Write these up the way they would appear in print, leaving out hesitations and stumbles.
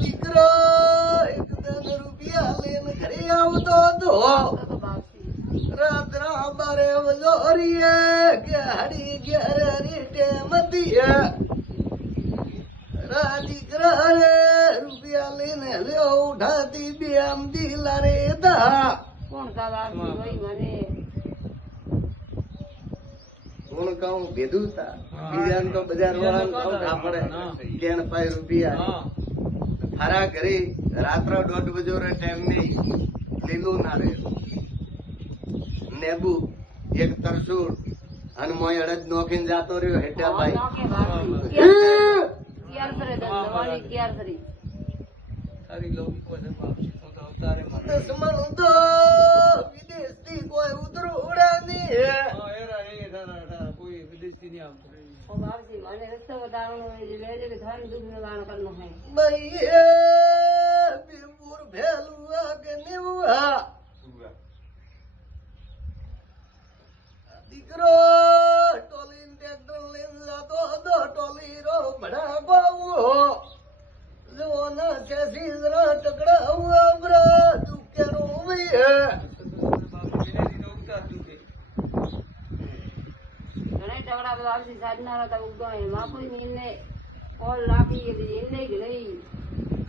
દીકરો એકદમ રૂપિયા લઈને ઘરે આવતો હતો રાત્રા બારે વજોરીએ કે હડી ઘેરે રીટે મતીએ દીકરા રે રૂપિયા લઈને લ્યો ઉઠાતી બે આમ દિલા રે દા કોણ કાવા ભાઈ મને કોણ કાઉ ભેદું તા બીજાને તો બજાર વાળાને કાઉ પડે કેણ પાય રૂપિયા થારા ઘરે રાત્રા 1:30 બજો રે ટાઈમ નહીં લીલું ના રે નેબુ એક તરસુર અને મોય અડદ નોખીને જાતો રહ્યો હેટા ભાઈ દુશ્મન તો વિદેશ થી કોઈ ઉતરો ઉડા કોઈ વિદેશથી નહીં આવતો બાપજી મને રસ્તો બતાવવાનો લેજે કે ધન દુઃખ નો ગાણો કરનો હે ભાઈ બીપુર ભેલુઆ કે નિવા દીકરો ટોલી ટ્રેક્ટર લઈને જાતો હતો ટોલી રો ભડા બાવો જોના કે સીઝરા ટકડા હુઆ બ્રા તું કેરો વી હે ઝઘડા બાપજી સાધનારા તા ઉગો હે માપુઈ નીને કોલ લાગી એને જ નહીં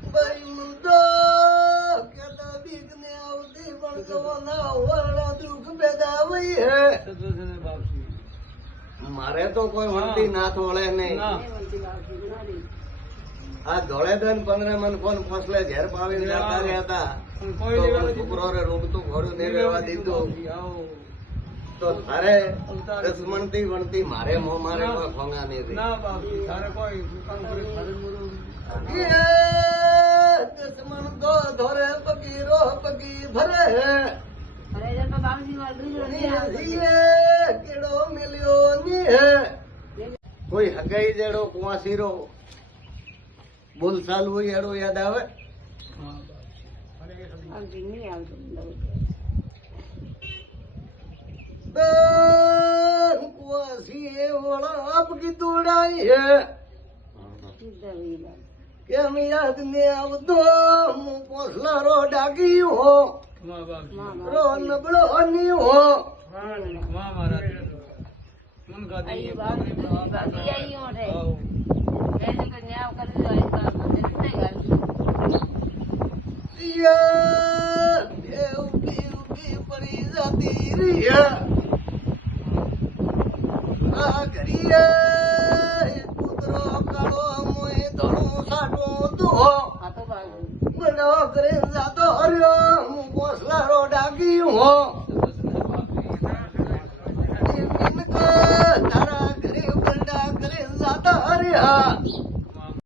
ભાઈ મુદો કેતા બીક ને આવતી પણ જોના વરડા દુઃખ પેદા વી હે મારે તો કોઈ વળતી ના થોડે નહીં આ ધોળે દન 15 મન ફોન ફસલે ઘેર પાવીને જતા રહ્યા હતા છોકરો રે રોગતું ઘોડું નહીં રહેવા દીધું તો તારે દુશ્મન થી વણતી મારે મો મારે કોઈ ફોંગા નહીં દુશ્મન તો ધોરે પગી રો પગી ભરે કેડો મિલ્યો ની હે કોઈ હગાઈ જેડો કુવાસીરો બોલ સાલ હોય એડો યાદ આવે કુવાસી વાળા આપકી તોડાઈ હે કેમ યાદ ને આવતો હું પોસલારો ડાગી હો રો નબળો ની હો પડી જતી રહી કૂતરો કાળો મોય ધણું સાટો તો બનાવ કરે જાતો હર્યો હું પોસલારો ડાગી હો